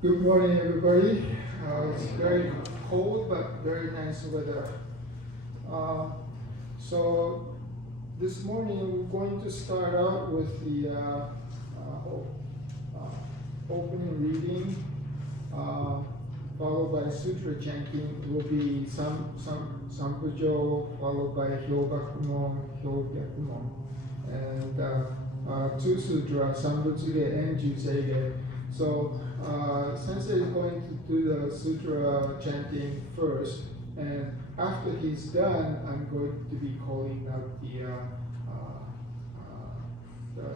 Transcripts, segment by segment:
Good morning, everybody. It's very cold, but very nice weather. So this morning we're going to start out with the opening reading, followed by sutra chanting. It will be Sampujo, followed by Hyogakumon, Hyogyakumon, and two sutras, Sambutsuge and Jusege. So Sensei is going to do the sutra chanting first, and after he's done, I'm going to be calling out the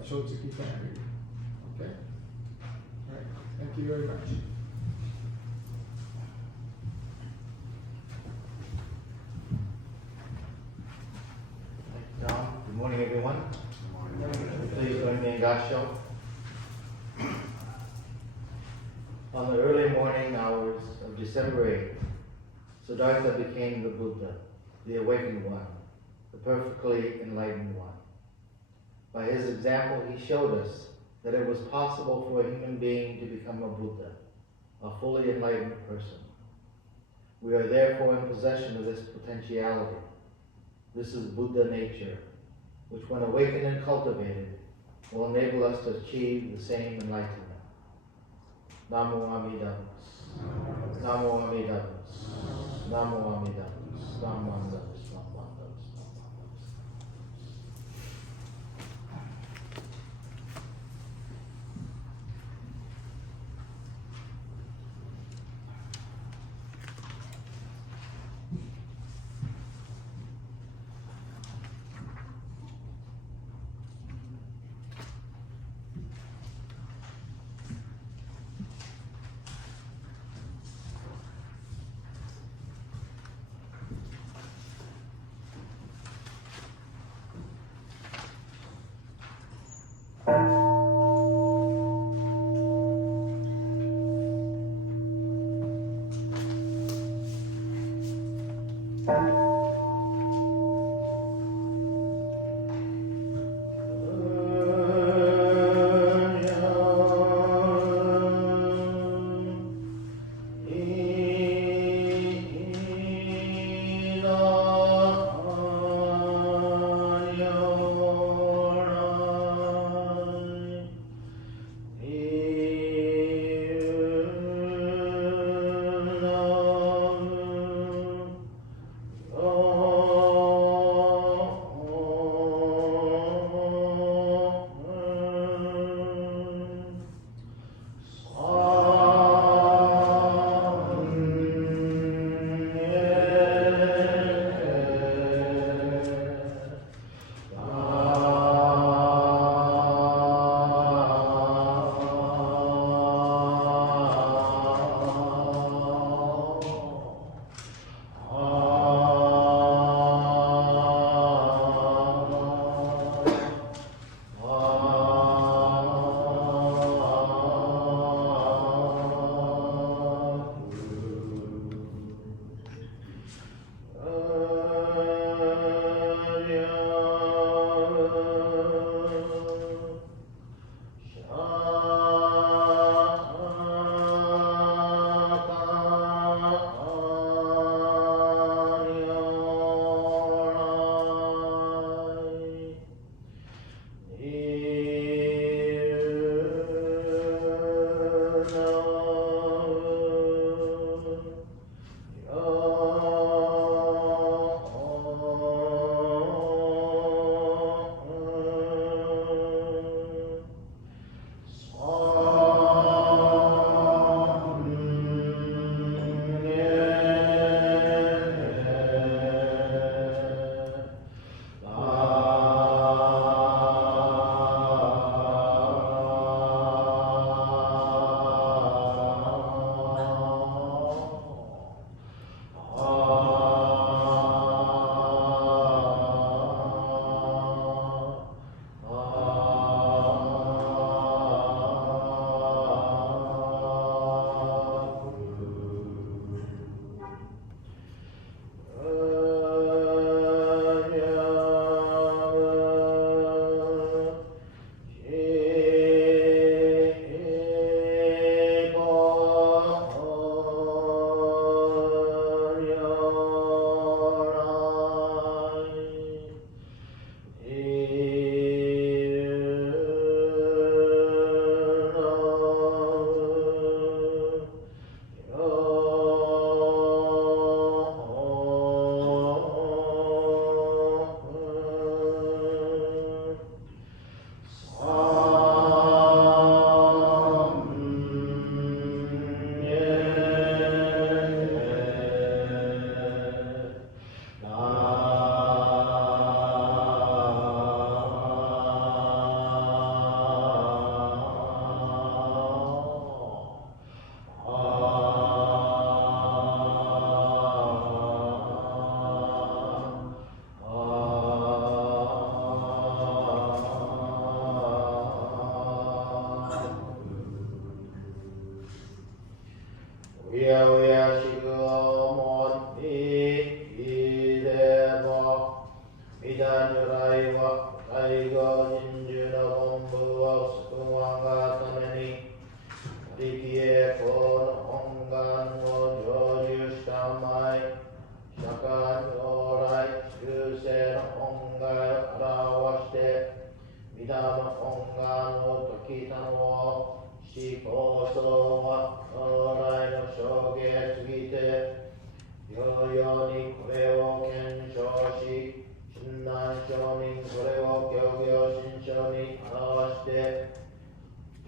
Shotsuki family. Okay? All right. Thank you very much. Thank you, Tom. Good morning, everyone. Good morning. Please join me in Gassho. On the early morning hours of December 8th, Siddhartha became the Buddha, the awakened one, the perfectly enlightened one. By his example, he showed us that it was possible for a human being to become a Buddha, a fully enlightened person. We are therefore in possession of this potentiality. This is Buddha nature, which when awakened and cultivated, will enable us to achieve the same enlightenment. Namo Amidabhus, Namo Amidabhus, Namo Amidabhus, Namo Amidabhus, Namo Amidabhus.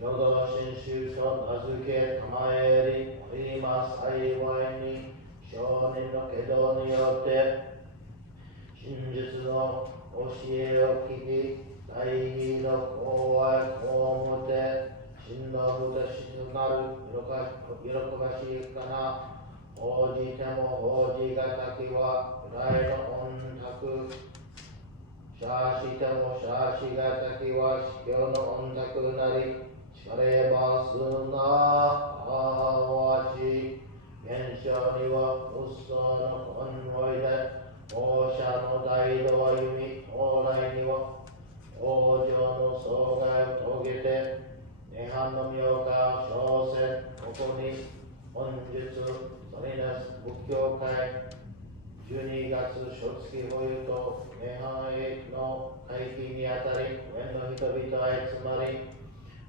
浄土真宗と名付けたまえり、今幸いに上人の化道によって真実の教えを聞き、大義の公愛をもて、真のぶたしとなる喜ばしいかな。応じても応じがたきは来の恩託、しゃしてもしゃしがたきは死去の恩託なり、しかればすなわし、現象には仏祖の恩惠で、放射の大道を歩み、往来には往生の障害を遂げて、涅槃の妙化を称せ、ここに本日、それなす仏教会、12月Shotsuki法湯と涅槃への会期にあたり、上の人々集まり、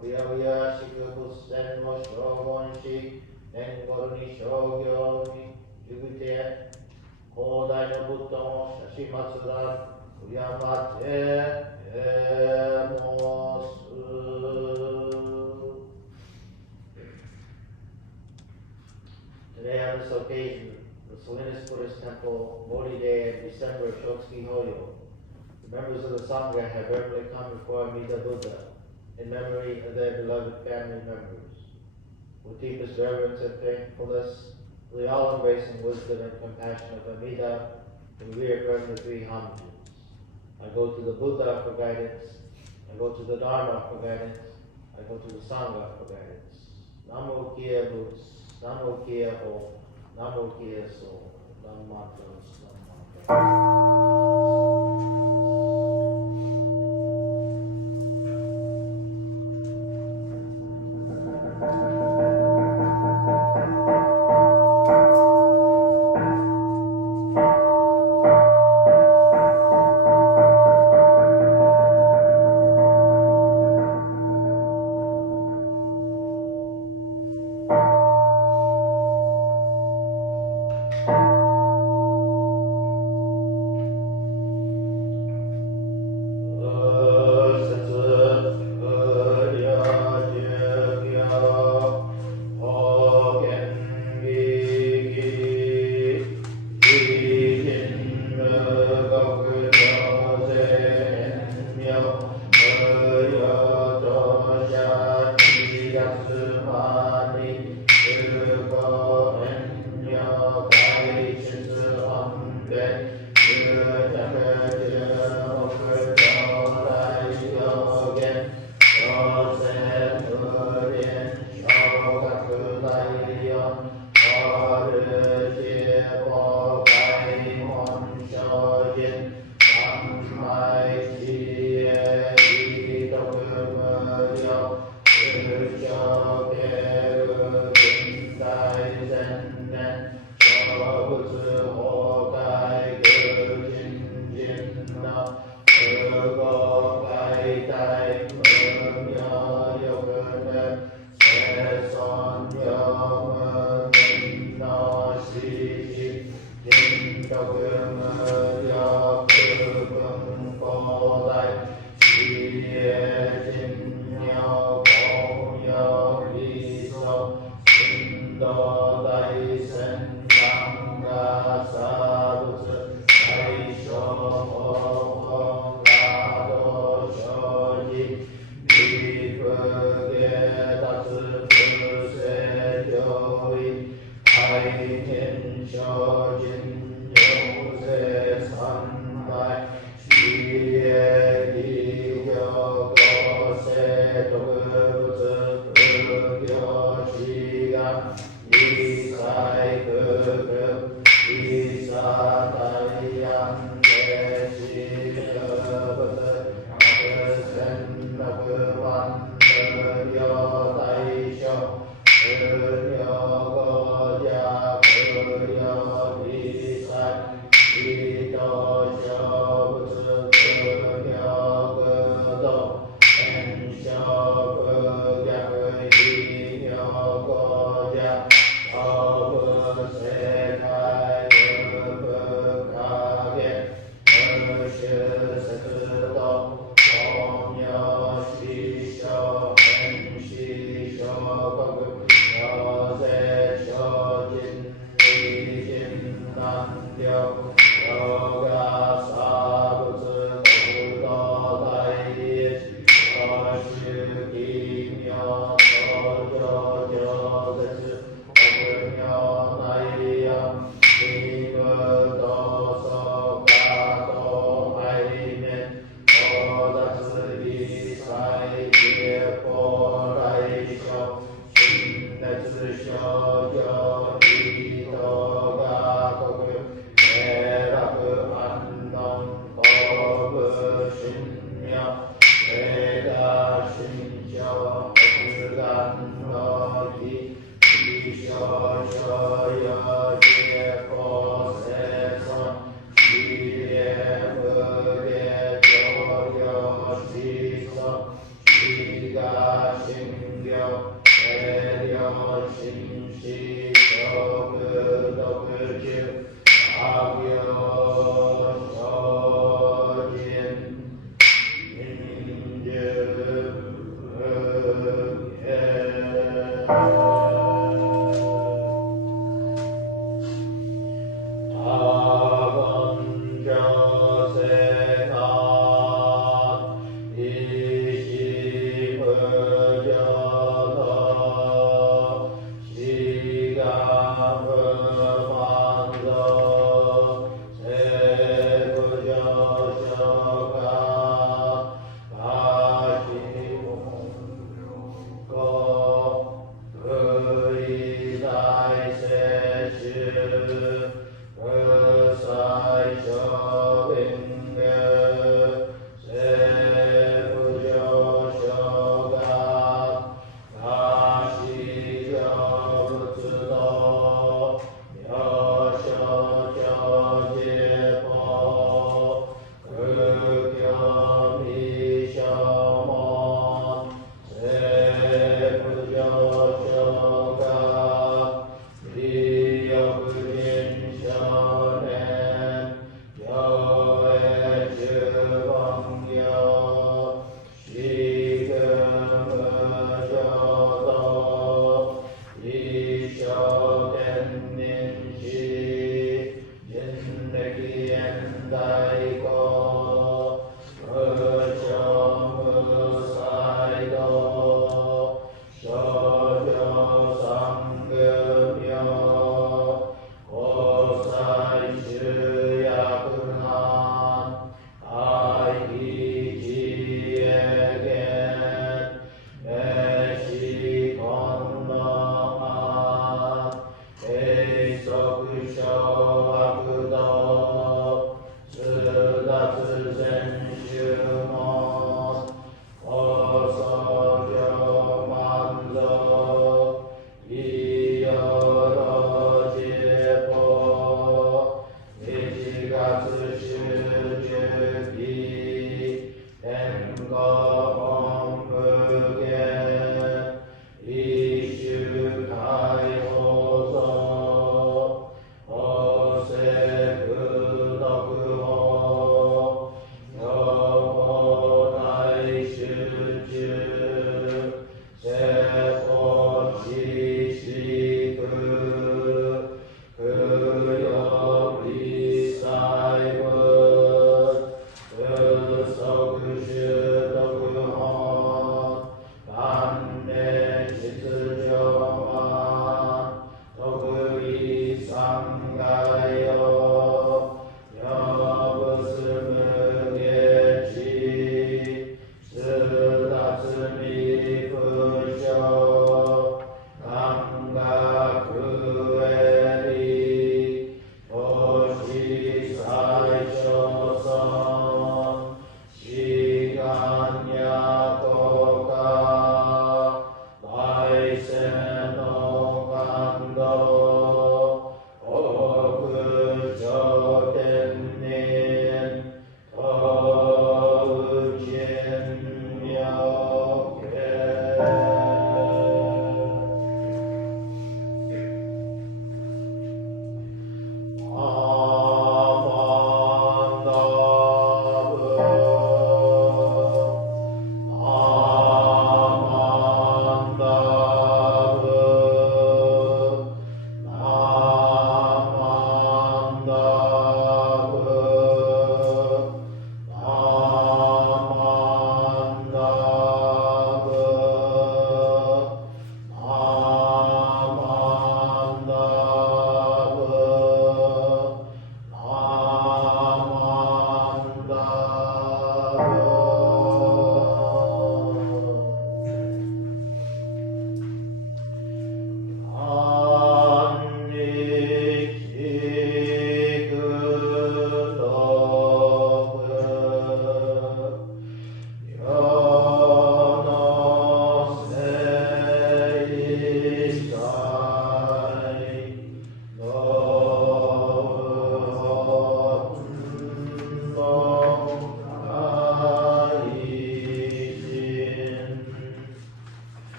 うやうやしく仏前を称言し、年頃に商業に受けて、広大な仏陀を写し祭ら、敬ってもす。Today on this occasion, the Salinas Buddhist Temple, Bodhi Day in December, Shotsuki Hoyo, the members of the Sangha have reverently come before Amida Buddha in memory of their beloved family members. With deepest reverence and thankfulness for the all-embracing wisdom and compassion of Amida, we reaffirm the three homages. I go to the Buddha for guidance, I go to the Dharma for guidance, I go to the Sangha for guidance. Namo Kia Boots, Namo Kia Ho, Namo Kia So, Namo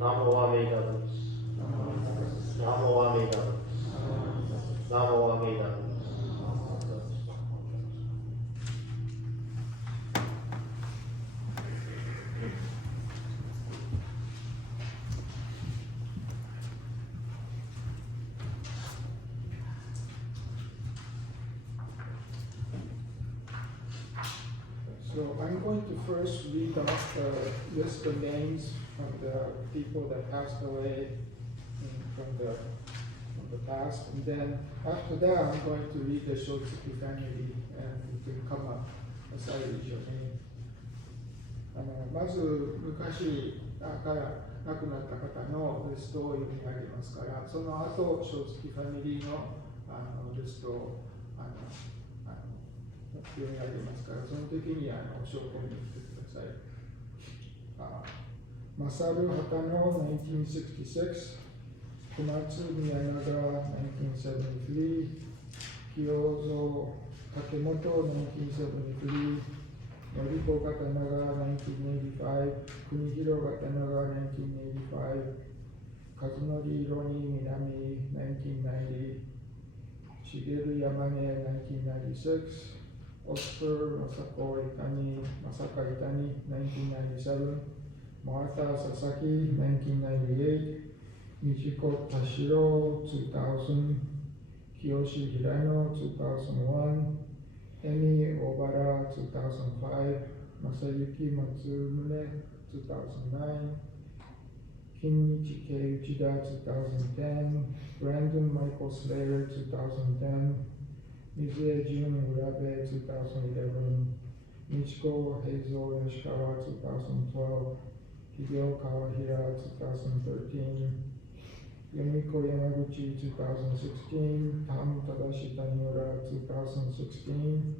나무와 메이다부스 나무와 메이다부스 So I'm going to first read off the list of names of the people that passed away from the past, and then after that I'm going to read the Shotsuki family, and you can come up as I read your name. まず昔から亡くなった方のリストを読み上げますから、その後正月ファミリーのリストを読み上げますから、その時に証拠に来てください。マサル・ハタノ1966、小松宮永1973、清蔵竹本1973、のりこがたなが1985、国広がたなが1985、和則ロニー南1990、茂山根1996、オスプー雅子谷正香谷1997、マータ佐々木1998、西子田代2000、清平野2001、Emi Obara 2005, Masayuki Matsumune 2009, Kinichi Kei Uchida 2010, Brandon Michael Slater 2010, Mizue Jun Urabe 2011, Michiko Heizo Yoshikawa 2012, Hideo Kawahira 2013, Yumiko Yamaguchi 2016, Tam Tadashi Tanimura 2016,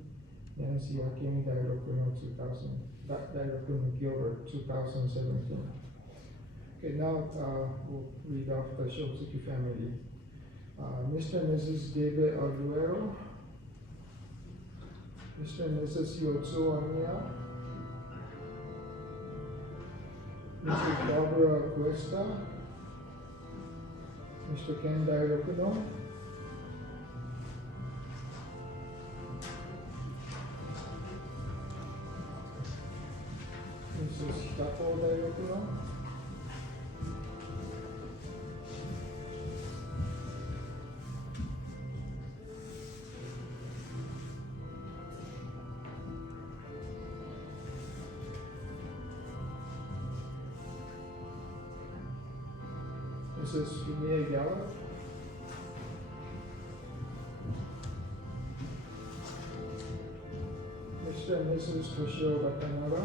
Nancy Hakimi Dairoku no Gilbert 2017. Okay, now we'll read off the Shotsuki family. Mr. and Mrs. David Aguero, Mr. and Mrs. Yotsuo Amiya, Mrs. Barbara Cuesta, Mr. Ken Dairokuno, Mrs. Hitapo Dairokuno, Mrs. Fumie Gala, Mr. and Mrs. Toshio Watanabe,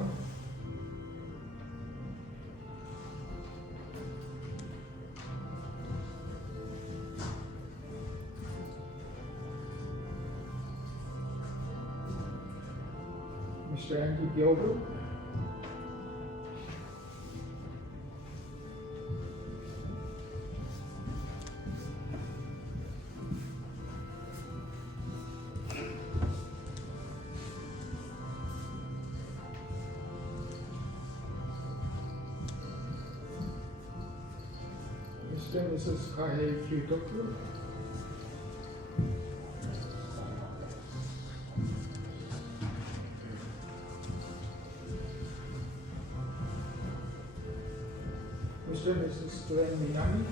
Mr. Andy Gilbert, Mr. and Mrs. Kahe Kyutoku, Mr. and Mrs. Glenn Minami,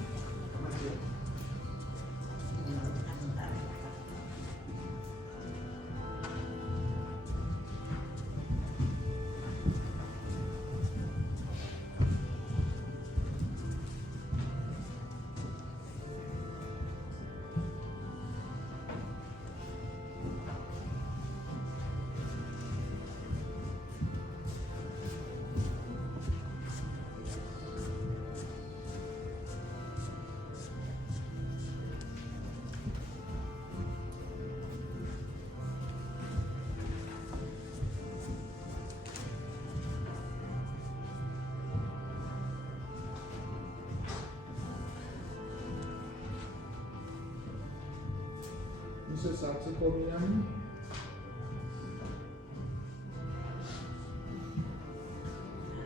Mrs. Atsuko Minami,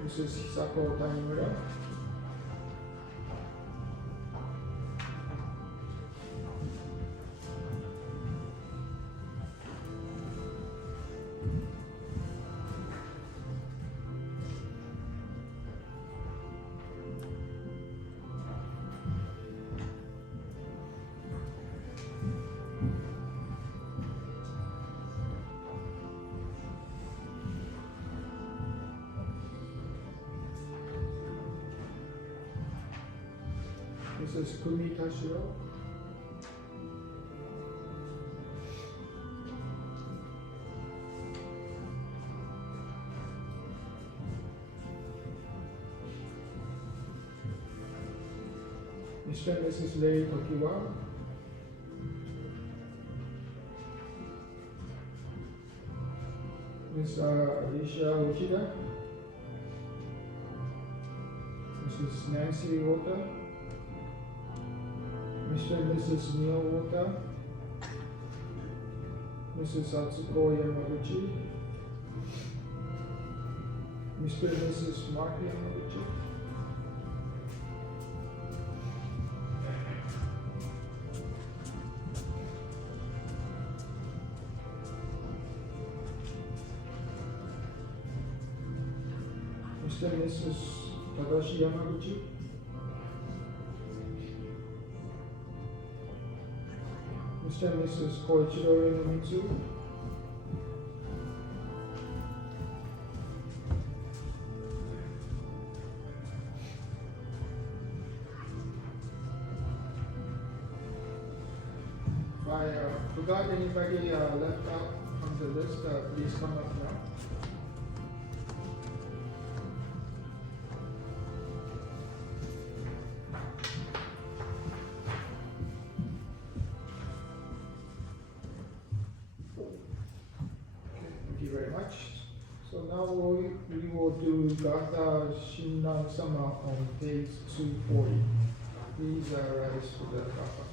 Mrs. Hisako Tanimura, Mrs. Kumi Tashiro. Mr. and Mrs. Lei Tokiwa. Ms. Alicia Uchida. Mrs. Nancy Wota. Mr. and Mrs. Neil Wota. Mrs. Satsuko Yamaguchi. Mr. and Mrs. Mark Yamaguchi. Mr. and Mrs. Tadashi Yamaguchi. Mr. and Mrs. Koichiro Inomitsu. If I forgot anybody left out from the list, please come up now. Thank you very much. So now we will do Gatha Shinran Sama on page 240. Please rise for the Gatha.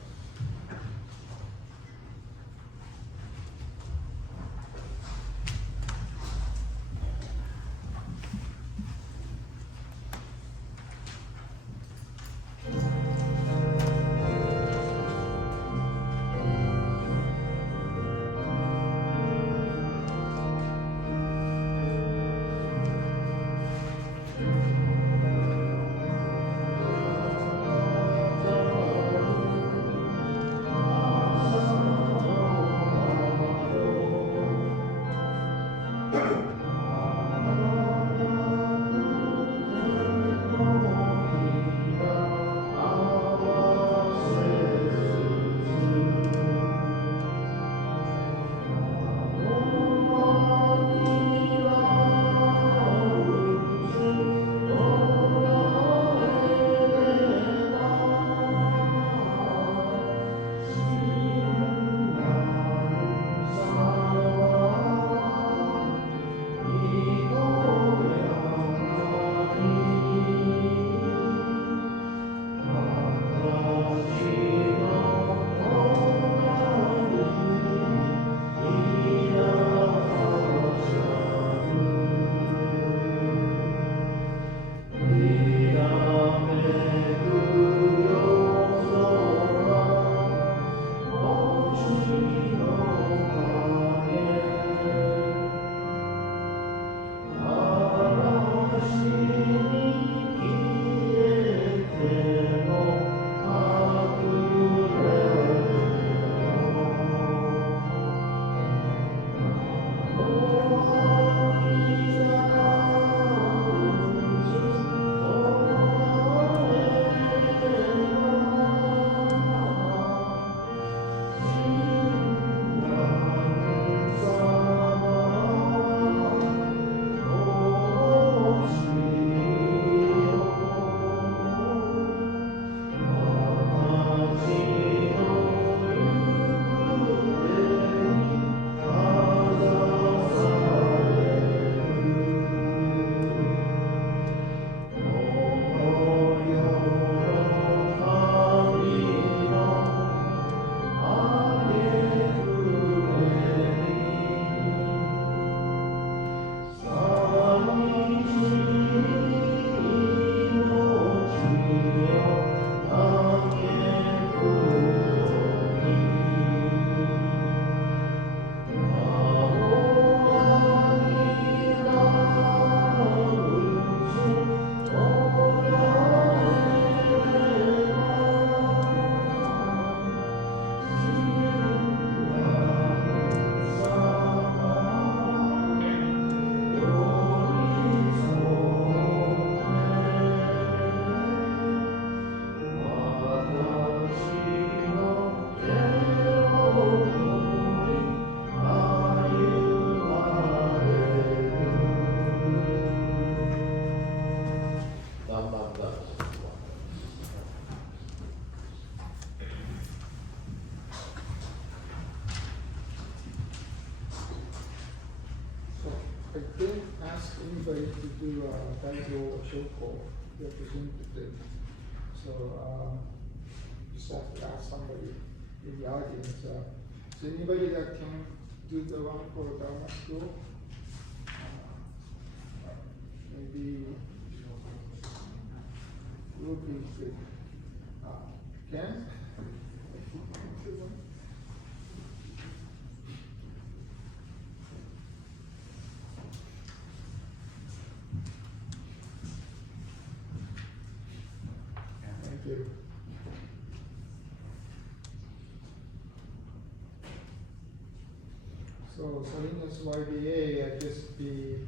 ask anybody to do Daiso or Shoko representative. So just have to ask somebody in the audience. So anybody that can do the one for Dharma school, maybe it would be good. Ken? Thank you. So Salinas YBA, I just be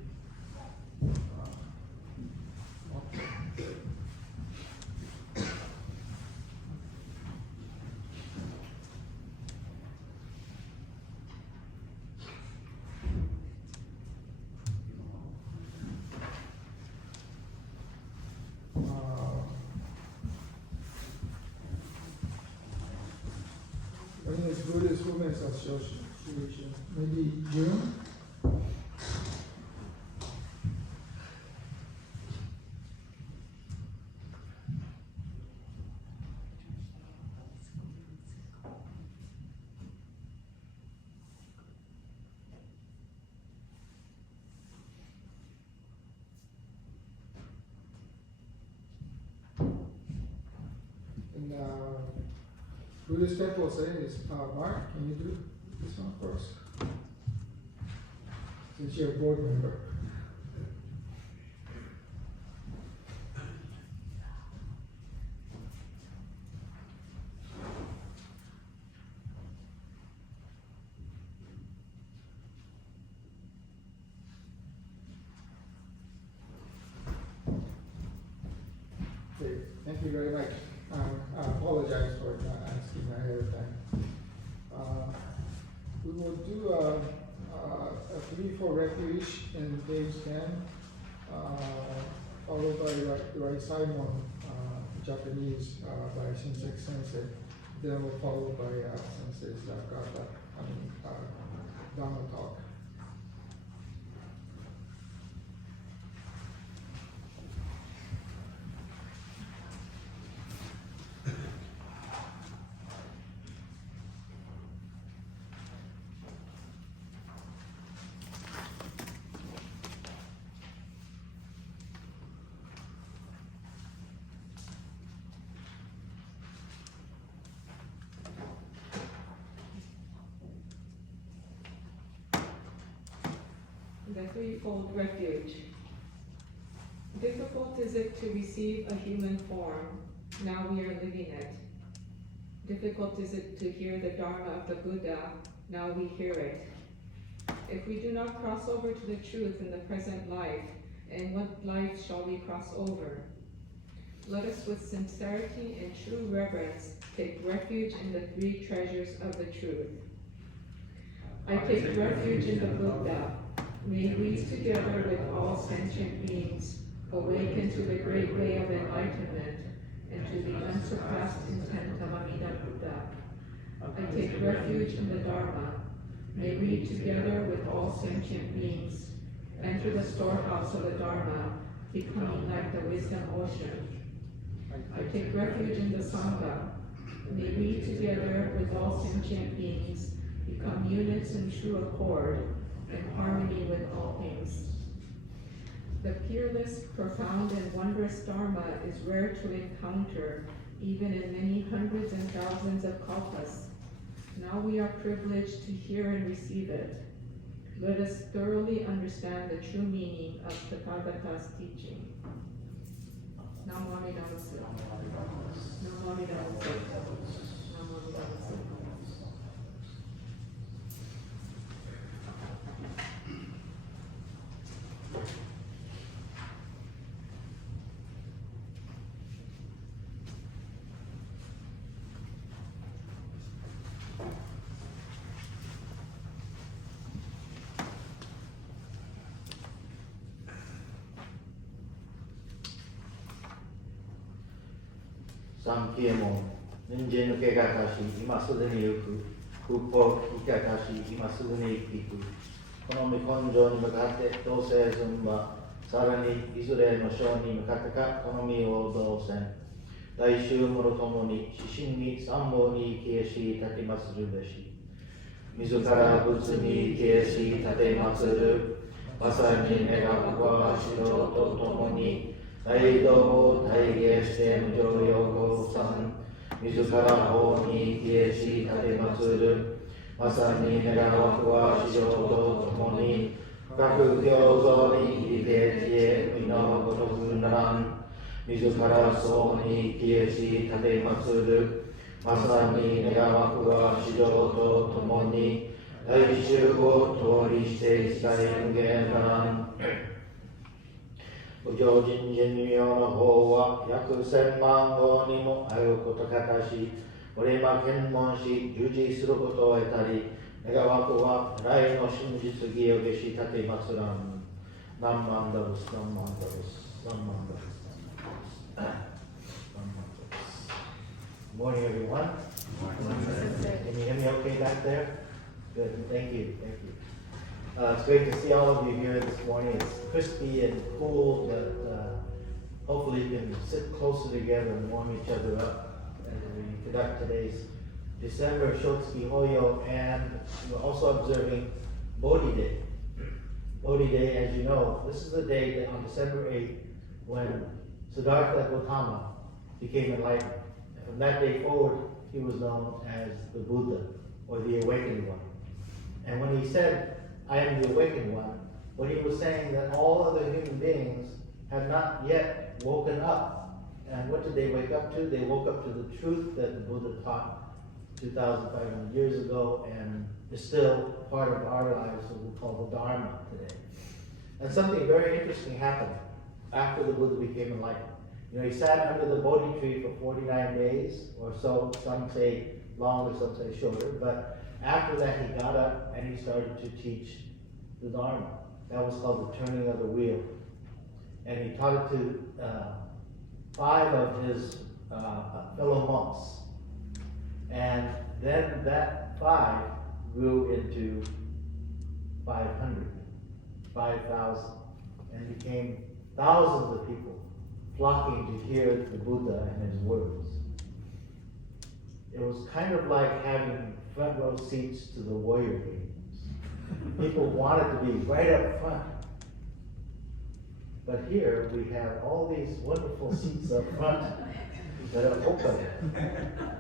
Salinas Buddhist Women's Association, maybe June? And Buddhist Temple saying is Mark, can you do this one for us? Since you're a board member. Okay, thank you very much. I apologize for not asking ahead of time. We will do a 3-4 refuge in Dave's 10, followed by Raisai-mon, Japanese, by Shinseki Sensei. Then we'll follow by Sensei's Dhamma talk. The threefold refuge. Difficult is it to receive a human form, now we are living it. Difficult is it to hear the Dharma of the Buddha, now we hear it. If we do not cross over to the truth in the present life, in what life shall we cross over? Let us with sincerity and true reverence take refuge in the 3 treasures of the truth. I take refuge in the Buddha. May we together with all sentient beings awaken to the great way of enlightenment and to the unsurpassed intent of Amida Buddha. I take refuge in the Dharma. May we together with all sentient beings enter the storehouse of the Dharma, becoming like the wisdom ocean. I take refuge in the Sangha. May we together with all sentient beings become units in true accord and harmony with all things. The peerless, profound, and wondrous Dharma is rare to encounter, even in many hundreds and thousands of kalpas. Now we are privileged to hear and receive it. Let us thoroughly understand the true meaning of Tathagata's teaching. Namo Amida Butsu. Namo Amida Butsu. Namo Amida Butsu. Samkhya-mo, ninja no kegatashi, ima sude ni yuku, kupo ikatashi, ima sude ni ikiku, この御根性に向かって同性尊はさらにいずれの章に向かってかこの身を同せ大衆ものともに指針に三毛に消えし立てまするべし自ら仏に消えし立てまするまさに願うは指導とともに大道を体現して無常用語三自ら法に消えし立てまするまさに願うは指導とともに各行像に入りて知恵身のごとくならん自らそうに消えし立てまするまさに願わくは指導とともに大衆を通りして一切無限ならん無常人人名の方は約千万号にもあることかたしこれま検問し従事することを得たり願わくは来の真実義をべし立てまつらん何万ダルス何万ダルス何万ダルスGood morning, everyone. Can you hear me okay back there? Good. Thank you. Thank you. It's great to see all of you here this morning. It's crispy and cool, but hopefully you can sit closer together and warm each other up as we conduct today's December Shotsuki Hoyo, and we're also observing Bodhi Day. Bodhi Day, as you know, this is the day that on December 8th when Siddhartha Gautama became enlightened. From that day forward, he was known as the Buddha, or the Awakened One. And when he said, I am the Awakened One, what he was saying that all other human beings had not yet woken up. And what did they wake up to? They woke up to the truth that the Buddha taught 2,500 years ago and is still part of our lives, what we call the Dharma today. And something very interesting happened after the Buddha became enlightened. You know, he sat under the Bodhi tree for 49 days or so. Some say longer, some say shorter. But after that, he got up and he started to teach the Dharma. That was called the turning of the wheel. And he taught it to 5 of his fellow monks. And then that 5 grew into 500, 5,000, and became thousands of people flocking to hear the Buddha and his words. It was kind of like having front row seats to the warrior games. People wanted to be right up front. But here we have all these wonderful seats up front that are open.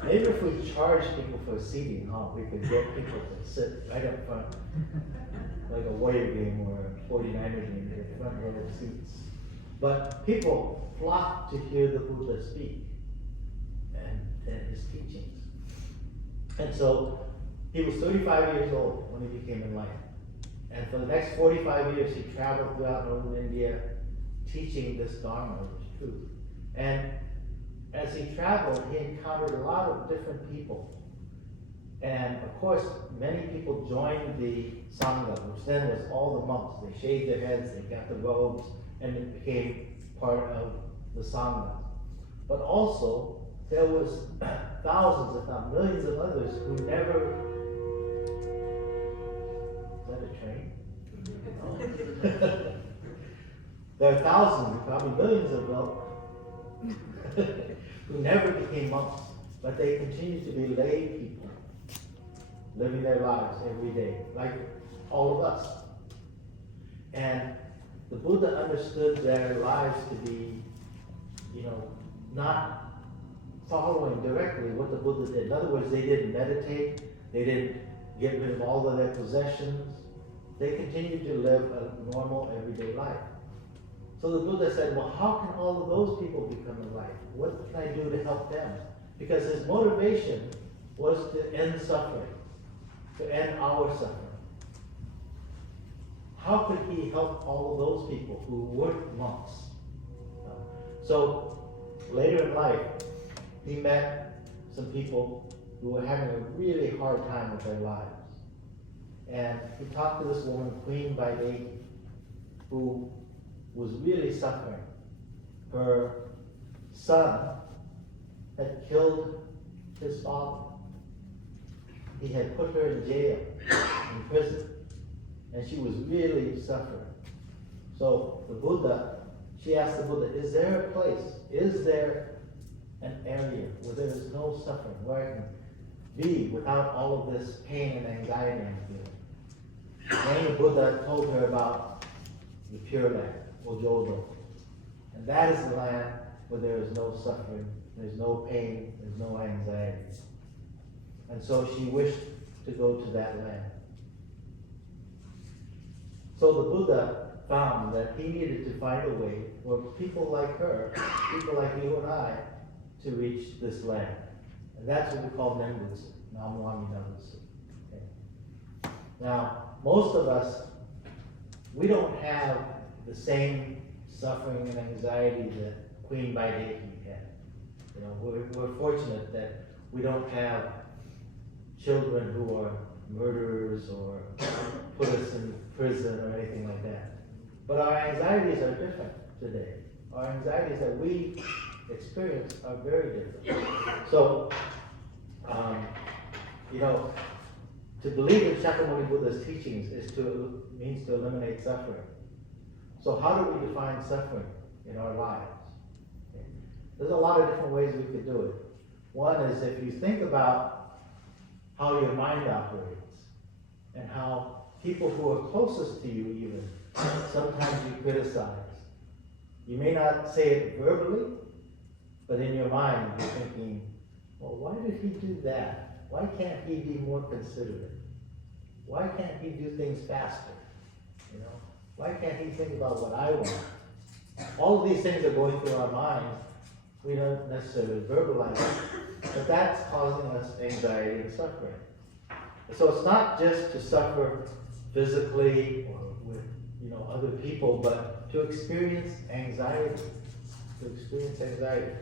Maybe if we charge people for seating, we could get people to sit right up front, like a warrior game or a 49er game, get front row seats. But people flocked to hear the Buddha speak and his teachings. And so he was 35 years old when he became enlightened. And for the next 45 years, he traveled throughout northern India teaching this Dharma, this truth. And as he traveled, he encountered a lot of different people. And of course, many people joined the Sangha, which then was all the monks. They shaved their heads, they got the robes, and it became part of the Sangha. But also, there was thousands, if not millions of others who never... Is that a train? There are thousands, probably millions of them who never became monks, but they continued to be lay people, living their lives every day, like all of us. And the Buddha understood their lives to be, not following directly what the Buddha did. In other words, they didn't meditate, they didn't get rid of all of their possessions. They continued to live a normal, everyday life. So the Buddha said, well, how can all of those people become enlightened? What can I do to help them? Because his motivation was to end suffering, to end our suffering. How could he help all of those people who weren't monks? So later in life, he met some people who were having a really hard time with their lives. And he talked to this woman, Queen Bodhi, who was really suffering. Her son had killed his father. He had put her in jail, in prison. and she was really suffering. So the Buddha, she asked the Buddha, is there a place, is there an area where there is no suffering, where I can be without all of this pain and anxiety I'm feeling? Then the Buddha told her about the Pure Land, Ojodo. And that is the land where there is no suffering, there's no pain, there's no anxiety. And so she wished to go to that land. So the Buddha found that he needed to find a way for people like her, people like you and I, to reach this land. And that's what we call Nembutsu, Namwami Nembutsu. Okay. Now, most of us, we don't have the same suffering and anxiety that Queen Baideki had. You know, we're fortunate that we don't have children who are murderers or put us in prison or anything like that. But our anxieties are different today. Our anxieties that we experience are very different. So, you know, to believe in Shakyamuni Buddha's teachings means to eliminate suffering. So how do we define suffering in our lives? Okay. There's a lot of different ways we could do it. One is if you think about how your mind operates and how people who are closest to you even, sometimes you criticize. You may not say it verbally, but in your mind you're thinking, well, why did he do that? Why can't he be more considerate? Why can't he do things faster? You know, why can't he think about what I want? All of these things are going through our minds. We don't necessarily verbalize it, but that's causing us anxiety and suffering. So it's not just to suffer physically or with, you know, other people, but to experience anxiety. To experience anxiety.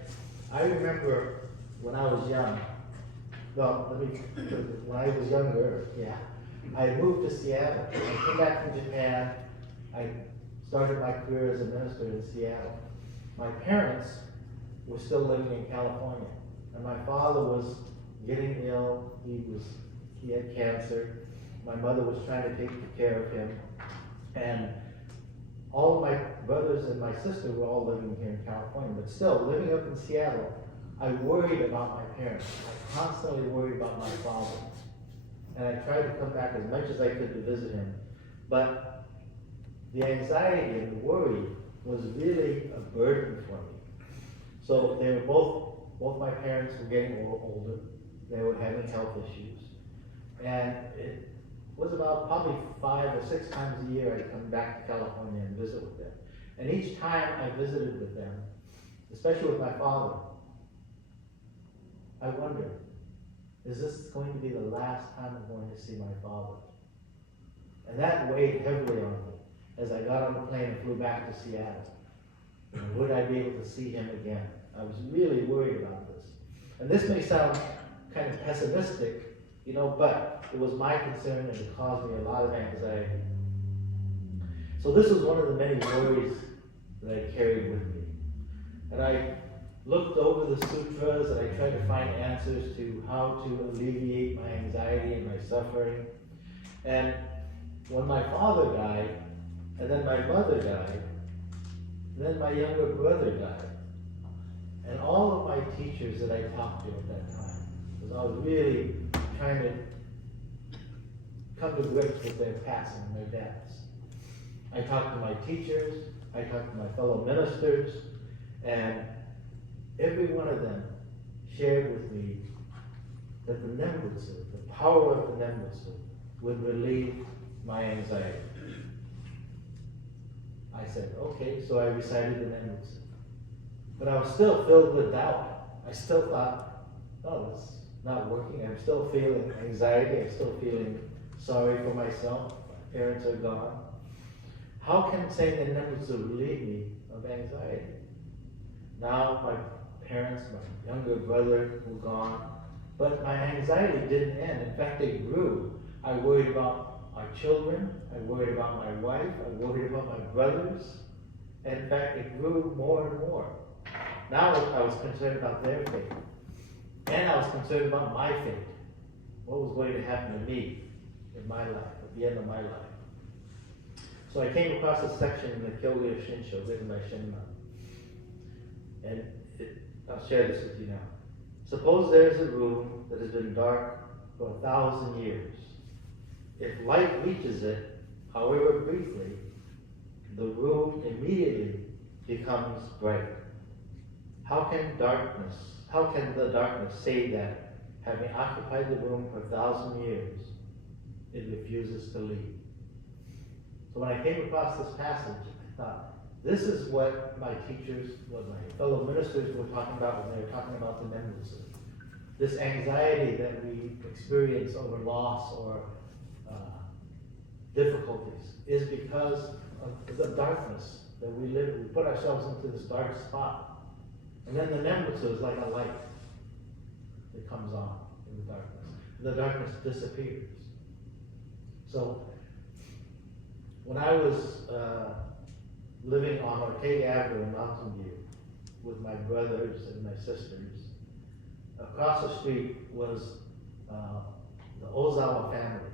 I remember when I was young, when I was younger, I moved to Seattle. I came back from Japan. I started my career as a minister in Seattle. My parents were still living in California, and my father was getting ill. He had cancer. My mother was trying to take care of him, and all of my brothers and my sister were all living here in California. But still, living up in Seattle, I worried about my parents. I constantly worried about my father. And I tried to come back as much as I could to visit him. But the anxiety and the worry was really a burden for me. So they were both my parents were getting older. They were having health issues. And it was about probably 5 or 6 times a year I'd come back to California and visit with them. And each time I visited with them, especially with my father, I wondered, is this going to be the last time I'm going to see my father? And that weighed heavily on me as I got on the plane and flew back to Seattle. And would I be able to see him again? I was really worried about this. And this may sound kind of pessimistic, you know, but it was my concern and it caused me a lot of anxiety. So this was one of the many worries that I carried with me. And I looked over the sutras and I tried to find answers to how to alleviate my anxiety and my suffering. And when my father died, and then my mother died, and then my younger brother died, and all of my teachers that I talked to at that time, because I was really trying to come to grips with their passing and their deaths. I talked to my teachers, I talked to my fellow ministers, and every one of them shared with me that the Nembutsu, the power of the Nembutsu, would relieve my anxiety. I said, okay, so I recited the Nembutsu. But I was still filled with doubt. I still thought, oh, this is not working. I'm still feeling anxiety. I'm still feeling sorry for myself. My parents are gone. How can saying the Nembutsu relieve me of anxiety? Now my parents, my younger brother were gone, but my anxiety didn't end. In fact, it grew. I worried about my children. I worried about my wife. I worried about my brothers. And in fact, it grew more and more. Now I was concerned about their fate. And I was concerned about my fate. What was going to happen to me in my life, at the end of my life. So I came across a section in the Kyogyo Shinsho written by Shinma. And I'll share this with you now. Suppose there is a room that has been dark for 1,000 years. If light reaches it, however briefly, the room immediately becomes bright. How can the darkness say that, having occupied the room for 1,000 years, it refuses to leave? So when I came across this passage, I thought, this is what my teachers, what my fellow ministers were talking about when they were talking about the Nembutsu. This anxiety that we experience over loss or difficulties is because of the darkness that we live. We put ourselves into this dark spot. And then the Nembutsu is like a light that comes on in the darkness. The darkness disappears. So when I was living on Ortega Avenue in Mountain View with my brothers and my sisters, across the street was the Ozawa family.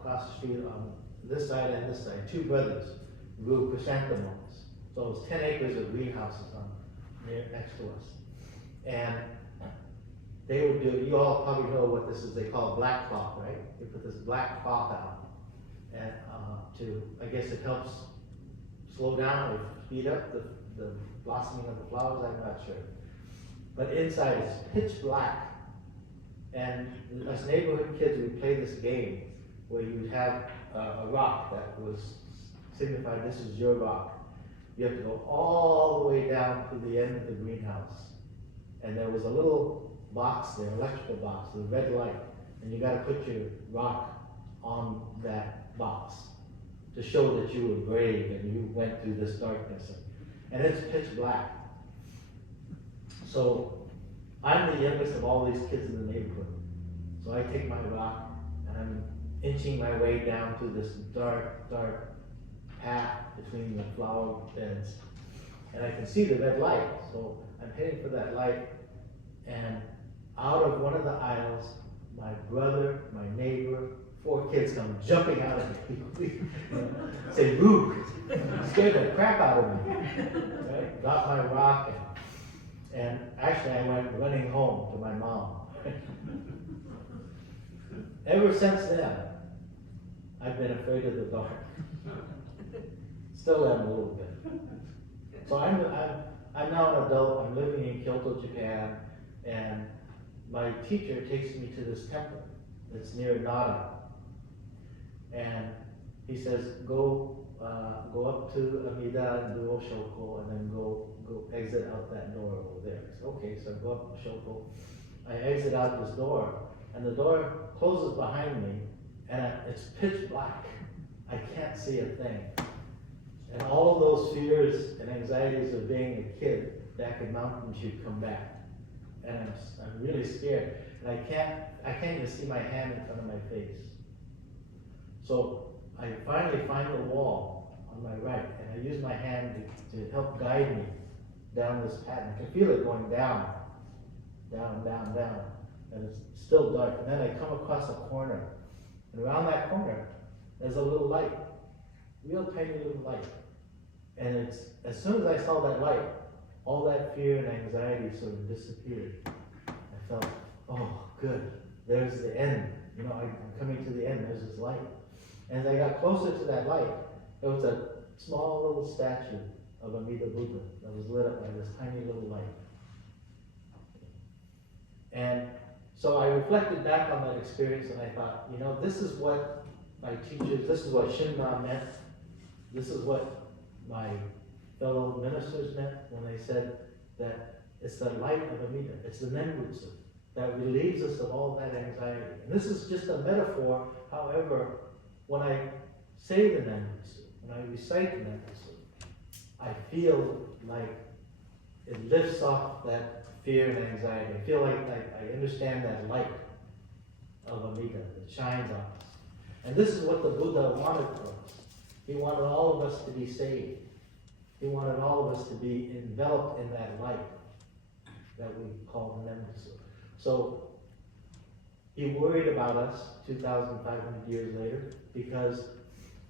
Across the street on this side and this side, two brothers grew chrysanthemums. So it was 10 acres of greenhouses next to us. And they would do, you all probably know what this is, they call black cloth, right? They put this black cloth out. And I guess it helps slow down or speed up the blossoming of the flowers, I'm not sure. But inside it's pitch black. And as neighborhood kids, we play this game where you would have a rock that was signified this is your rock. You have to go all the way down to the end of the greenhouse. And there was a little box there, electrical box with a red light. And you got to put your rock on that box to show that you were brave and you went through this darkness. And it's pitch black. So I'm the youngest of all these kids in the neighborhood. So I take my rock and I'm inching my way down through this dark, dark path between the flower beds. And I can see the red light. So I'm heading for that light. And out of one of the aisles, my brother, my neighbor, 4 kids come jumping out of me. Say, "Luke," scared the crap out of me. Right? Got my rock, and actually I went running home to my mom. Ever since then, I've been afraid of the dark. Still am a little bit. So I'm now an adult. I'm living in Kyoto, Japan, and my teacher takes me to this temple that's near Nara. And he says, go up to Amida and do Oshoko, and then go exit out that door over there. I said, okay, so I go up Oshoko. I exit out this door, and the door closes behind me, and it's pitch black. I can't see a thing. And all those fears and anxieties of being a kid back in Mountain View come back. And I'm really scared. And I can't even see my hand in front of my face. So I finally find the wall on my right, and I use my hand to help guide me down this path. I can feel it going down, down, down, down, and it's still dark. And then I come across a corner, and around that corner, there's a little light, real tiny little light. And it's as soon as I saw that light, all that fear and anxiety sort of disappeared. I felt, oh, good, there's the end. You know, I'm coming to the end. There's this light. And as I got closer to that light, there was a small little statue of Amida Buddha that was lit up by this tiny little light. And so I reflected back on that experience, and I thought, you know, this is what my teachers, this is what Shinma meant. This is what my fellow ministers meant when they said that it's the light of Amida. It's the Nembutsu that relieves us of all that anxiety. And this is just a metaphor. However, when I say the Nembutsu, when I recite the Nembutsu, I feel like it lifts off that fear and anxiety. I feel like I understand that light of Amida that shines on us. And this is what the Buddha wanted for us. He wanted all of us to be saved. He wanted all of us to be enveloped in that light that we call Nembutsu. So he worried about us 2,500 years later because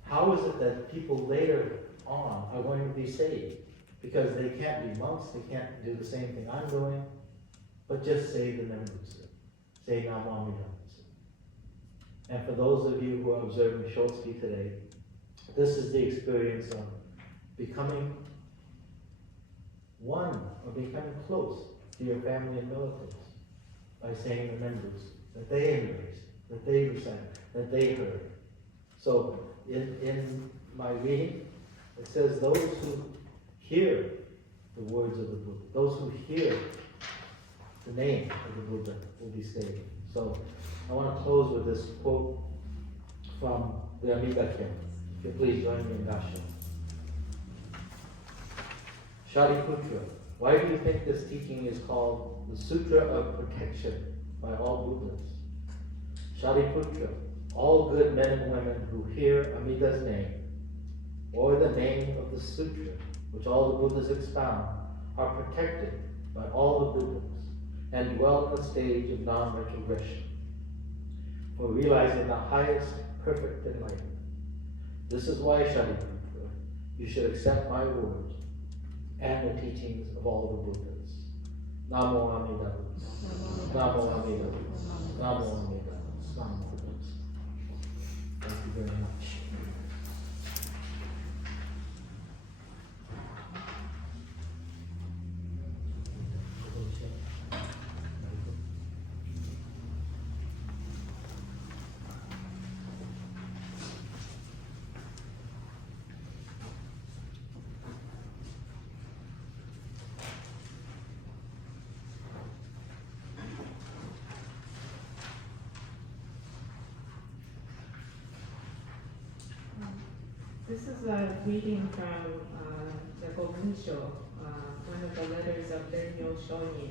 how is it that people later on are going to be saved? Because they can't be monks, they can't do the same thing I'm doing, but just say the Nembutsu. Say Namo Amida Butsu. And for those of you who are observing Shotsuki today, this is the experience of becoming one or becoming close to your family and relatives by saying the Nembutsu that they embraced, that they recited, that they heard. So in my reading, it says those who hear the words of the Buddha, those who hear the name of the Buddha will be saved. So I want to close with this quote from the Amida-ken. If you please join me in Gasho. Shariputra, why do you think this teaching is called the Sutra of Protection by all Buddhas? Shariputra, all good men and women who hear Amida's name, or the name of the sutra, which all the Buddhas expound, are protected by all the Buddhas and dwell in the stage of non-retrogression for realizing the highest perfect enlightenment. This is why, Shariputra, you should accept my words and the teachings of all the Buddhas. Namo Amida Butsu. Namo Amida Butsu. Namo Amida Butsu. Namo Amida Butsu. Thank you very much. This is a reading from the Gobunsho, one of the letters of Renyo Shonin,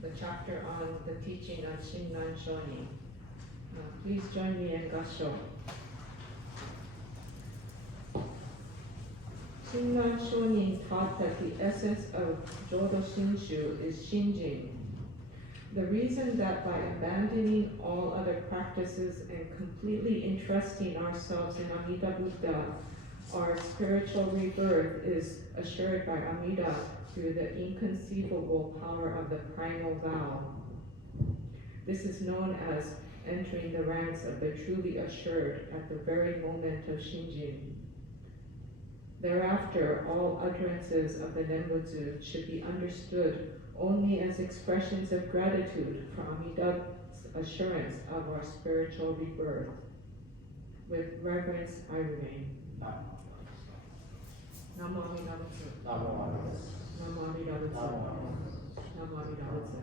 the chapter on the teaching of Shinran Shonin. Please join me in Gasho. Shinran Shonin taught that the essence of Jodo Shinshu is Shinjin. The reason that by abandoning all other practices and completely entrusting ourselves in Amida Buddha, our spiritual rebirth is assured by Amida through the inconceivable power of the primal vow. This is known as entering the ranks of the truly assured at the very moment of Shinjin. Thereafter, all utterances of the Nembutsu should be understood only as expressions of gratitude for Amida's assurance of our spiritual rebirth. With reverence, I remain. Namo Amida Butsu. Namo Amida Butsu. Namo Amida Butsu.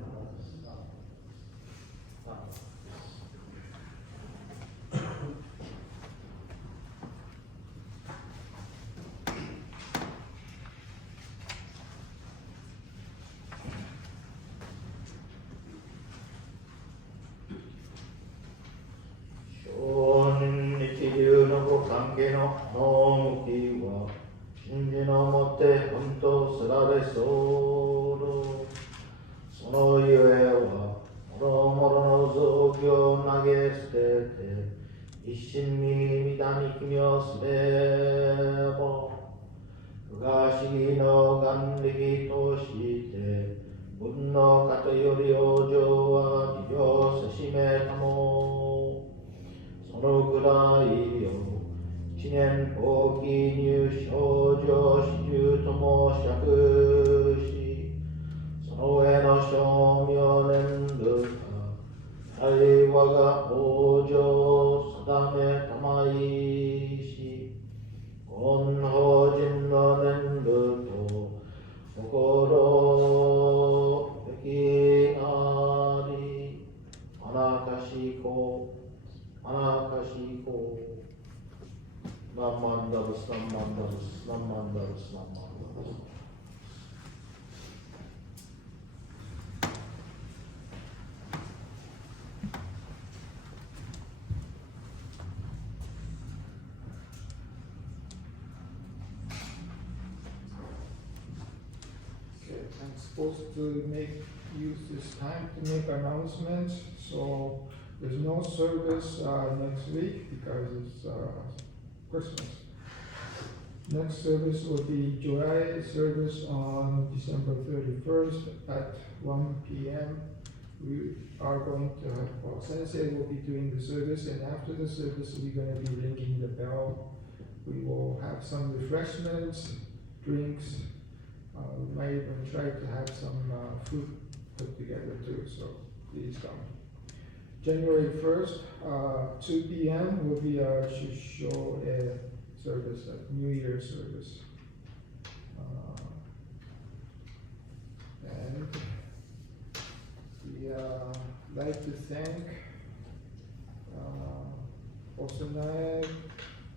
I'm supposed to use this time to make announcements. So There's no service next week because it's Christmas. Next service will be July service on December 31st at 1 p.m. We are going to have, well, Sensei will be doing the service, and after the service, we're going to be ringing the bell. We will have some refreshments, drinks. We might even try to have some food put together too, so please come. January 1st, 2 p.m. will be our Shisho service, New Year service. And we like to thank Osanai.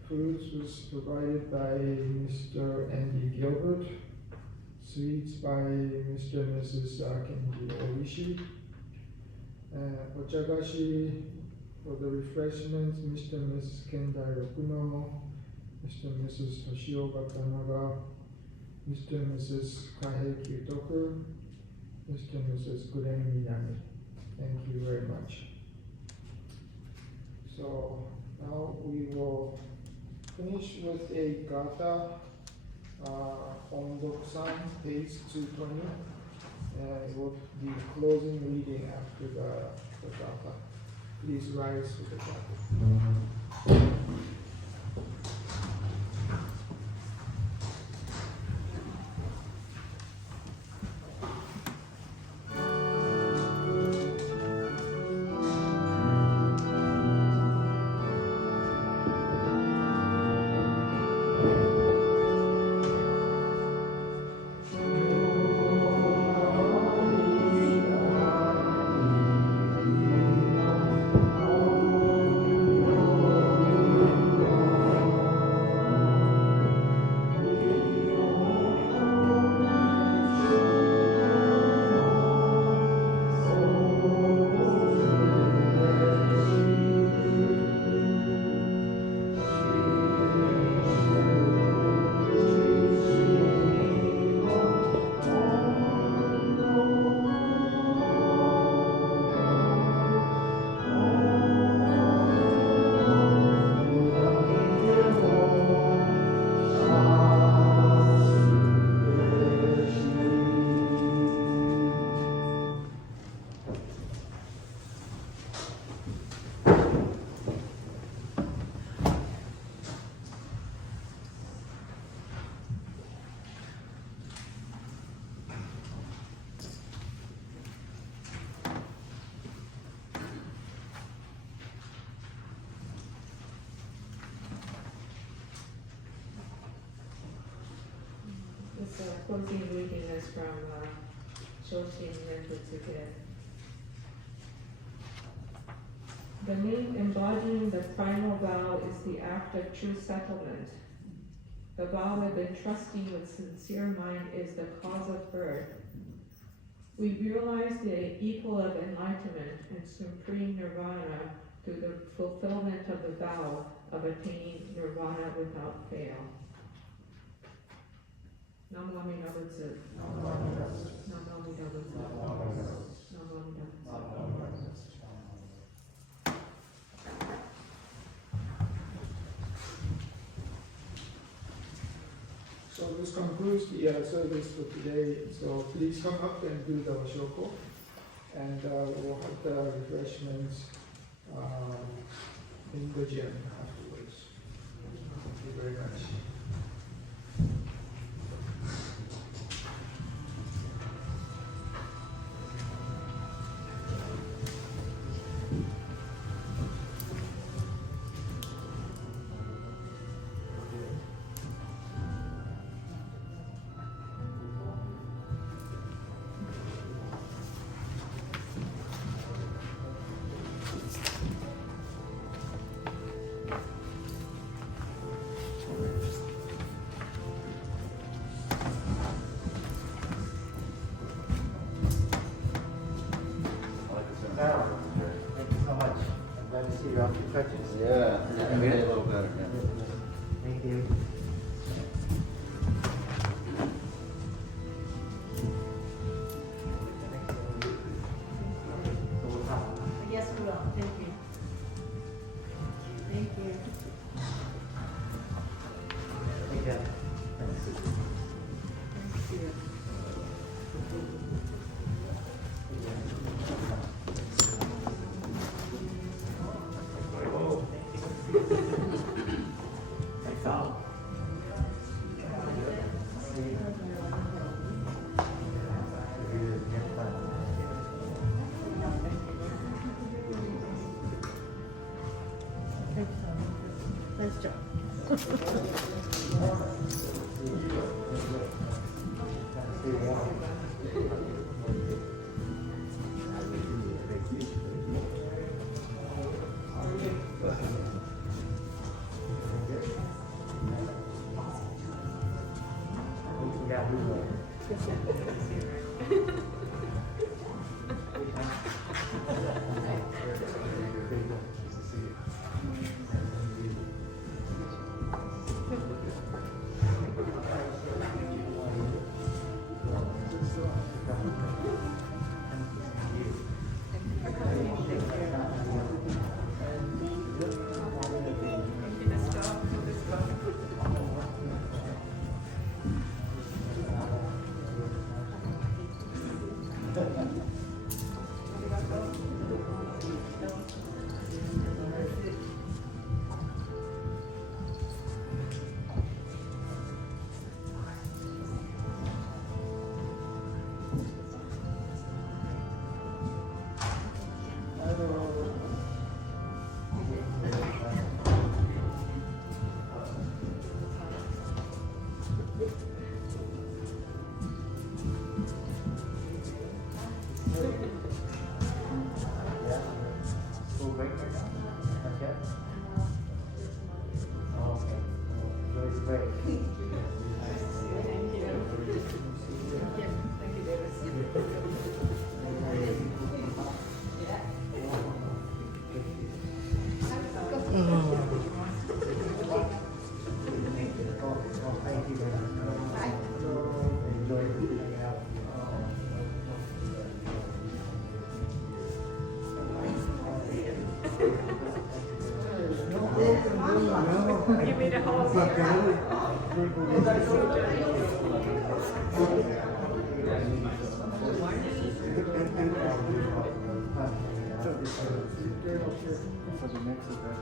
Foods was provided by Mr. Andy Gilbert. Sweets by Mr. and Mrs. Kenji Oishi. Ochagashi for the refreshments, Mr. and Mrs. Kendai Okuno, Mr. and Mrs. Toshio Watanaga, Mr. and Mrs. Kahei Kyutoku, Mr. and Mrs. Guremi Minami. Thank you very much. So now we will finish with a gata on Dokusan, page 220. And it will be closing reading after the gata. Please rise for the gata. This closing reading is from Shotsuki. The name embodying the final vow is the act of true settlement. The vow of entrusting with sincere mind is the cause of birth. We realize the equal of enlightenment and supreme nirvana through the fulfillment of the vow of attaining nirvana without fail. Namo Amida Butsu. Namo Amida Butsu. Namo Amida Butsu. Namo Amida Butsu. So this concludes the service for today. So please come up and do the shoko, and we'll have the refreshments in the gym afterwards. Thank you very much. Thank you so much. I'm glad to see you after touches. Yeah, I made it a little better. Thank you. Yes, we will. Thank you. Nice job. School break right now? Not yet? Oh, okay. Enjoy the break. Thank you very much. Enjoy hanging out. You made a whole For the next event.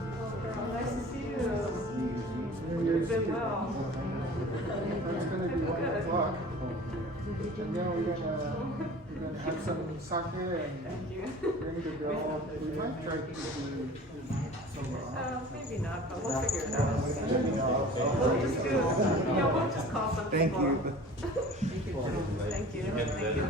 Nice to see you. You've been well. It's gonna be 1 o'clock. And then we're gonna have some sake and bring the girl. We might try to do some. Maybe not, but we'll figure it out. We'll just do, we'll just call some people. Thank you. Thank you. Thank you.